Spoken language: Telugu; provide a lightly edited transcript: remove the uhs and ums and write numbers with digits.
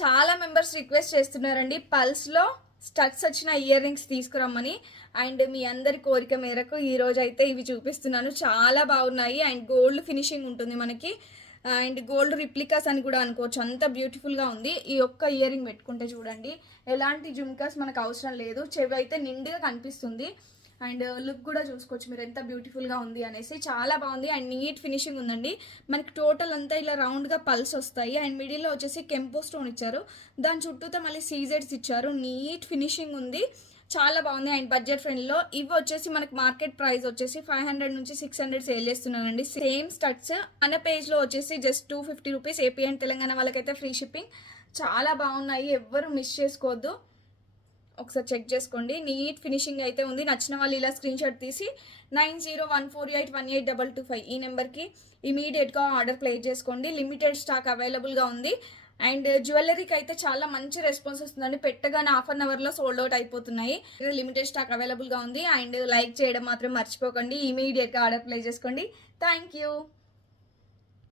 చాలా మెంబర్స్ రిక్వెస్ట్ చేస్తున్నారండి పల్స్లో స్టడ్స్ వచ్చిన ఇయర్ రింగ్స్ తీసుకురమ్మని. అండ్ మీ అందరి కోరిక మేరకు ఈ రోజు అయితే ఇవి చూపిస్తున్నాను. చాలా బాగున్నాయి అండ్ గోల్డ్ ఫినిషింగ్ ఉంటుంది మనకి. అండ్ గోల్డ్ రిప్లికాస్ అని కూడా అనుకోవచ్చు, అంత బ్యూటిఫుల్గా ఉంది. ఈ ఒక్క ఇయర్ రింగ్ పెట్టుకుంటే చూడండి, ఎలాంటి జుమ్కాస్ మనకు అవసరం లేదు. చెవి అయితే నిండుగా కనిపిస్తుంది అండ్ లుక్ కూడా చూసుకోవచ్చు మీరు ఎంత బ్యూటిఫుల్గా ఉంది అనేసి. చాలా బాగుంది అండ్ నీట్ ఫినిషింగ్ ఉందండి. మనకి టోటల్ అంతా ఇలా రౌండ్గా పల్స్ వస్తాయి అండ్ మిడిల్లో వచ్చేసి కెంపో స్టోన్ ఇచ్చారు, దాని చుట్టూతో మళ్ళీ సీజెడ్స్ ఇచ్చారు. నీట్ ఫినిషింగ్ ఉంది, చాలా బాగుంది అండ్ బడ్జెట్ ఫ్రెండ్లో. ఇవి వచ్చేసి మనకి మార్కెట్ ప్రైస్ వచ్చేసి 500 నుంచి 600 సేల్ చేస్తున్నానండి. సేమ్ స్టడ్స్ మన పేజ్లో వచ్చేసి just 250 rupees. AP and Telangana వాళ్ళకైతే ఫ్రీ షిప్పింగ్. చాలా బాగున్నాయి, ఎవ్వరు మిస్ చేసుకోవద్దు, ఒకసారి చెక్ చేసుకోండి. నీట్ ఫినిషింగ్ అయితే ఉంది. నచ్చిన వాళ్ళు ఇలా స్క్రీన్ షాట్ తీసి 9014818225 ఈ నెంబర్కి ఇమీడియట్గా ఆర్డర్ ప్లేస్ చేసుకోండి. లిమిటెడ్ స్టాక్ అవైలబుల్గా ఉంది అండ్ జ్యువెలరీకి అయితే చాలా మంచి రెస్పాన్స్ వస్తుందండి. పెట్టగానే హాఫ్ అన్ అవర్లో సోల్డ్ అవుట్ అయిపోతున్నాయి. లిమిటెడ్ స్టాక్ అవైలబుల్గా ఉంది అండ్ లైక్ చేయడం మాత్రం మర్చిపోకండి. ఇమీడియట్గా ఆర్డర్ ప్లేస్ చేసుకోండి. Thank you.